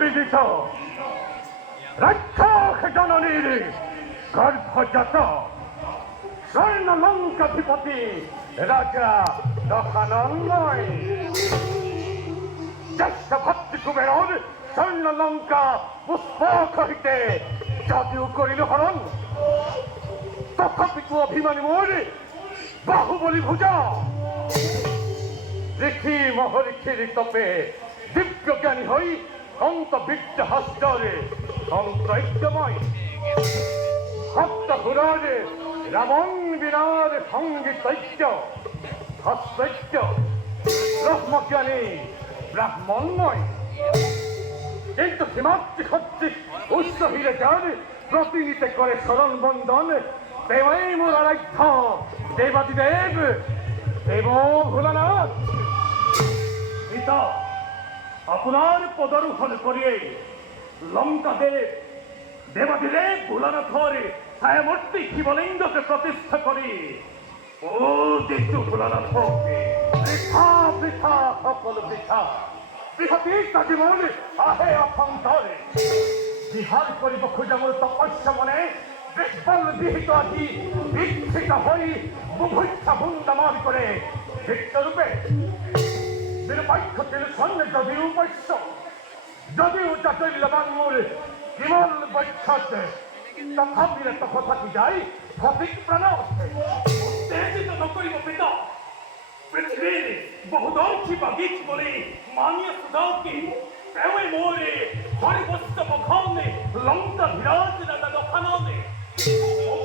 বিদিত রাক্ষস জননীর গর্ভজাত স্বর্ণ লঙ্কাধিপতি রাজা দশানন্দয় জ্যেষ্ঠ ভক্তি কুবেরর স্বর্ণ লঙ্কা পুষ্পক হইতে যদিও করিল হরণ তথাপিতু অভিমানী মোর বাহুবলী ভুজা ঋষি মহর্ষির তপে দিব্য জ্ঞানী হই অন্ত বিদ্য হস্তরে অন্তৈক্যময় ভক্ত হুরারে রামন বিনার সঙ্গীতৈক্য হস্তৈক্য ব্রহ্মজ্ঞানী ব্রাহ্মণময় কিন্তু সীমাত্রি সদৃশ উচ্চ হিরে যার প্রতিনিতে করে শরণ বন্দন দেবই মোর আরাধ্য দেবাদিদেব দেব ভোলানাথ পিতা আপনার পদারোহণ করিয়ে লঙ্কা দেবাদিদেব ভোলানাথর ছায়ামূর্তি শিবলিঙ্গকে প্রতিষ্ঠা করি ও দিশু ভোলানাথ বৃথা বৃথা সকল বৃথা বৃহতীর্থ জীবন আহে অসন্তরে বিহার করিব খোঁজা মোর তপস্যা মনে বিফল বিহিত আজি বিক্ষিত হই বুভুক্ষা বুন্দামান করে চিত্তরূপে নিরপেক্ষ টেলিফোন যদিও উপস্য যদিও চাচল্যবান মোর বিমল বৈক্ষত তথাপিরে তথা থাকি যাই সঠিক প্রাণ উত্তেজিত নকরিব পিতা পৃথিবীর বহুদর্শী বাগিচ বলে মানিয়ে সুদাওকে প্রেমে মোরে হরিবস্ত মখানে লঙ্কা বিরাজ রাজা দখানে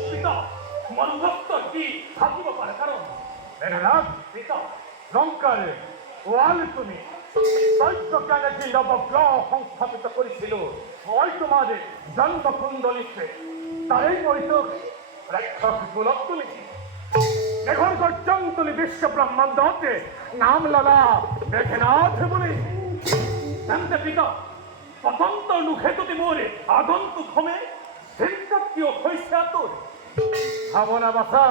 পিতা মনভক্ত কি থাকিব পারে কারণ মেঘনাথ পিতা লঙ্কার ওয়াল তুমি দৈত্যজ্ঞানে যে নবগ্রহ সংস্থাপিত করেছিল ওই তোমাদের জন্মকুণ্ডলিতে তাই বৈত রাক্ষস গোলক তুলেছি এখন পর্যন্ত বিশ্ব ব্রহ্মাণ্ডতে নাম লালা মেঘনাথ বলে জানতে পিতা পতন্ত লুখেতুতি মোরে আগন্তুক হমে চিন্তাত্মীয় হয়েছে আতুর ভাবনা বাসা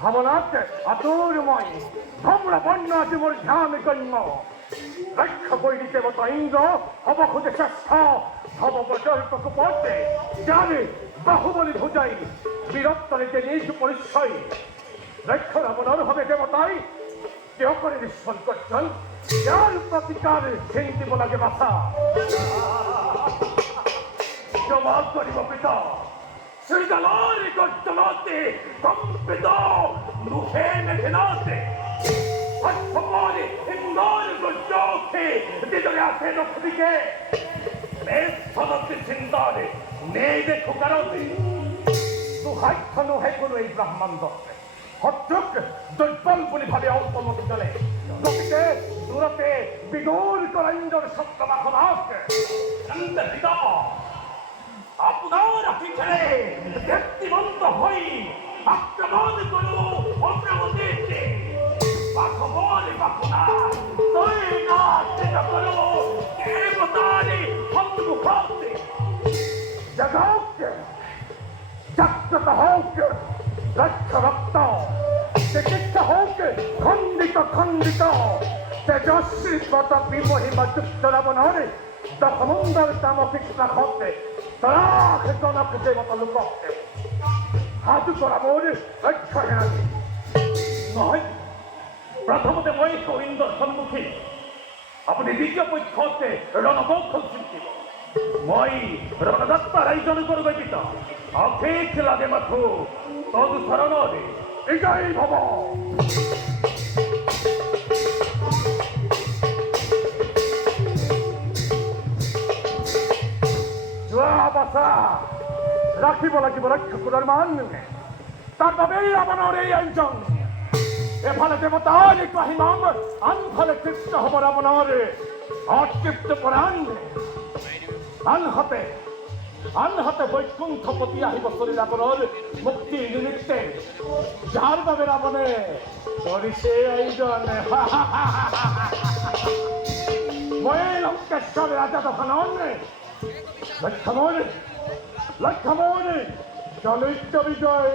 ভাবনাতে আতুরময় ভ্রমরা বন্য আছে মোর ধ্যান গণ্য রক্ষ বৈরী দেবতা ইন্দ্র অবখুদে শ্রেষ্ঠ ভবজল্পক পড়তে জানে বাহুবলী ভুজাই বীরত্বরে যে নিজ পরিচয় রক্ষ রাবণর হবে দেবতাই কেউ করে নিঃসন করছেন যার প্রতিকার চিন্তি বলাকে বাসা জবাব করিব পিতা শ্রীগালার গর্জনাতে কম্পিত মুখে মেঘনাতে অক্ষপরে ইন্দর গর্জকে দিদরে আছে দক্ষিণে বেশ সদস্য চিন্তারে নেই দেখো কারণে দুহাইক্ষ নহে কোনো এই ব্রাহ্মণ হত্যক দুর্বল বলে ভাবে অল্পমতি চলে গতিকে দূরতে বিদূর করা ইন্দর সত্য বাখনাথ পিতা আপনার পিছনে ব্যক্তিমন্ত হই আক্রমণ করো অগ্রগতিতে বাখবল বাখনা তুই না চেষ্টা করো দেবতারে সম্মুখতে জগৎ জাগ্রত হোক রক্ষ রক্ত চিকিৎসা হোক খণ্ডিত খণ্ডিত তেজস্বী প্রতাপী মহিমা যুক্ত রাবণের দশমন্দর তামসিকতা হতে তরাখ জনক দেবতা লোককে হাজু করা মোর রক্ষ হেরানি নহয় প্রথমতে মই গোবিন্দর সম্মুখী আপনি দ্বিতীয় পক্ষতে রণকৌশল সৃষ্টিব মই রণদত্তার আয়োজন করবে পিতা অখেক লাগে মাথু তদু শরণরে এটাই ভব বাসা রাখিব লাগিব রক্ষকুরের মান তার বাবেই রাবণের এই আয়োজন এফালে দেবতার কহিমাম আনফালে তৃপ্ত হব রাবণের অতৃপ্ত পরাণ আনহাতে বৈকুণ্ঠপতি আহিব চলি রাবণের মুক্তি নিমিত্তে যার বাবে রাবণে করিছে আয়োজন মই লঙ্কেশ্বর রাজা দখনন লক্ষ্মণ চলিত বিজয়